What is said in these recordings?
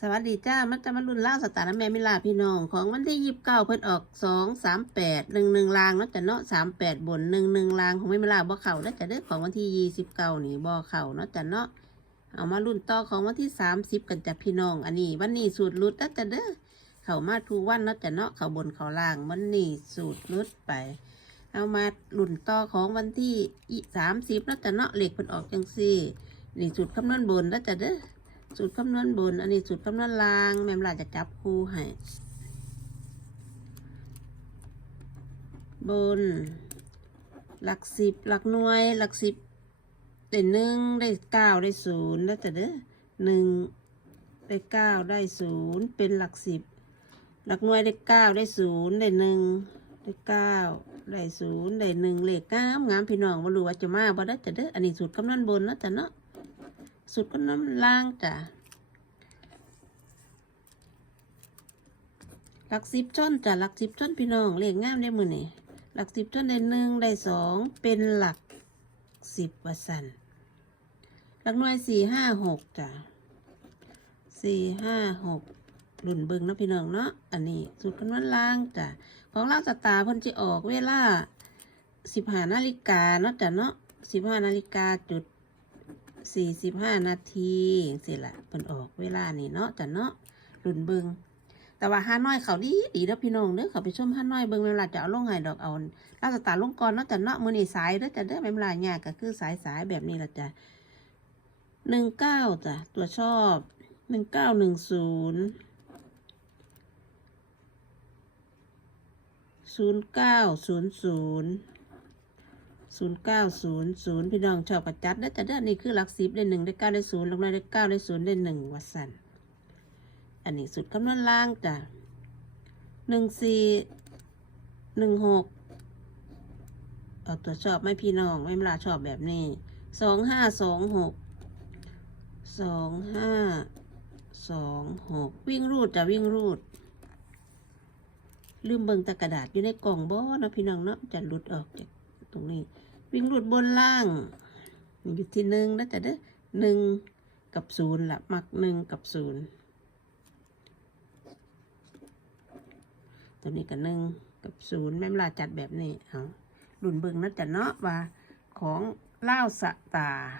สวัสดีจ้า มันจะมารุ่นเล่าสตาร์นแม่มิลาพี่น้อง ของวันที่ยีิบเก้าเพิ่นออกสองสามแปดหนึ่งหนึ่งลางเนาะจะเนาะสามแปดบนหนึ่งหนึ่งลางของแม่มิลาบ่เข่าแล้วจะได้ของวันที่ยี่สิบเก้านี่บ่เข่าเนาะจะเนาะเอามารุ่นต่อของวันที่สามสิบกันจ้ะพี่น้อง อันนี้วันนี้สูตรรุดแล้วจะเด้อเข้ามาทุกวันเนาะจะเนาะเข้าบนเข้าล่างวันนี้สูตรรุดไป เอามารุ่นต่อของวันที่สามสิบแล้วจะเนาะเหล็กเพิ่นออกจังซี่นี่สูตรคำนวณบนแล้วจะเด้อ สูตรคำนวณบน อันนี้สูตรคำนวณล่าง แม่มลาจะจับคู่ให้ บน หลักสิบหลักหน่วย หลักสิบได้หนึ่งได้เก้าได้ศูนย์แล้วแต่เด้อหนึ่งได้เก้าได้ศูนย์เป็นหลักสิบหลักหน่วยได้เก้าได้ศูนย์ได้หนึ่งได้เก้าได้ศูนย์ได้หนึ่งเลขงามงามพี่น้องบ่รู้ว่าจะมาบ่ได้จะเด้ออันนี้สูตรคำนวณบนเนาะจ้ะเนาะ สุดก็น้ำล่างจ้ะหลักสิบชนจ้ะหลักสิบชนพี่น้องเลขงามได้มือนี่หลักสิบชนได้หนึ่งได้สองเป็นหลักสิบวสันหลักหน่วยสี่ห้าหกจ้ะสี่ห้าหกหลุ่นเบิงนะพี่น้องเนาะอันนี้สุดคำนวณล่างจ้ะของล่างสตาเพิ่นจะออกเวลาสิบห้านาฬิกาเนาะจ้ะเนาะสิบห้านาฬิกาจุด สี่สิบห้านาทีสิละเพิ่นออกเวลานี่เนาะจ้ะเนาะรุนเบิงแต่ว่าห้าน้อยเขาดีดีแล้วพี่น้องเด้อเขาไปชมห้าน้อยเบิงเวลาจะเอาลงไห้ดอกเอาลาสตาร์ลงก่อนเนาะจ้ะเนาะมือนี่สายเด้อจ้ะเด้อเวลาหยากก็คือสายสายแบบนี้ละจ้ะหนึ่งเก้าจ้ะตัวชอบหนึ่งเก้าหนึ่งศูนย์ศูนย์เก้าศูนย์ศูนย์ ศูนย์เก้าศูนย์ศูนย์พี่น้องชอบประจัดแล้วจะเด้อนี่คือหลักสิบได้หนึ่งได้เก้าได้ศูนย์ลักน้อยได้เก้าได้ศูนย์ได้หนึ่งวัดสันอันนี้สุดคำนวณล่างจ้ะหนึ่งสี่หนึ่งหกเอาตัวชอบไม่พี่น้องไม่เวลาชอบแบบนี้สองห้าสองหกสองห้าสองหกวิ่งรูดจ้ะวิ่งรูด ลืมเบิ่งตะกระดาษอยู่ในกล่องบ่เนาะพี่น้องเนาะจะหลุดออกจาก ตรงนี้ วิ่งหลุดบนล่างอยู่ที่หนึ่งแล้วแต่เด้อหนึ่งกับศูนย์ละมักหนึ่งกับศูนย์ตัวนี้กับหนึ่งกับศูนย์แม่มลาจัดแบบนี้เอาหลุนเบิงนะจะเนาะว่าของเล่าวสตาร์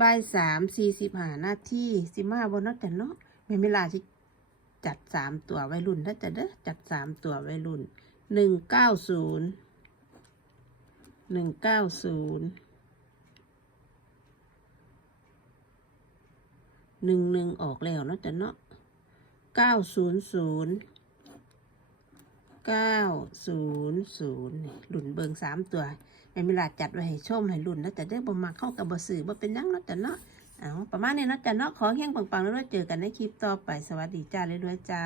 บ่ายสามสี่สิบห้านาทีสิมาบนนัดจะเนาะแม่มลาที่จัดสามตัวไว้รุ่นนะจะเด้อจัดสามตัวไว้รุ่นหนึ่งเก้าศูนย์ หนึ่งเก้าศูนย์หนึ่งหนึ่งออกแล้วเนาะแต่เนาะเก้าศูนย์ศูนย์เก้าศูนย์ศูนย์หลุนเบิงสามตัวแม่เวลาจัดไว้ให้ชมให้หลุนแล้วแต่เด้อบ่มาเข้ากับบสื่อบ่เป็นยังเนาะแต่เนาะเอาประมาณนี้เนาะแต่เนาะขอเฮี้ยงปังๆแล้วเจอกันในคลิปต่อไปสวัสดีจ้าเลยด้วยๆจ้า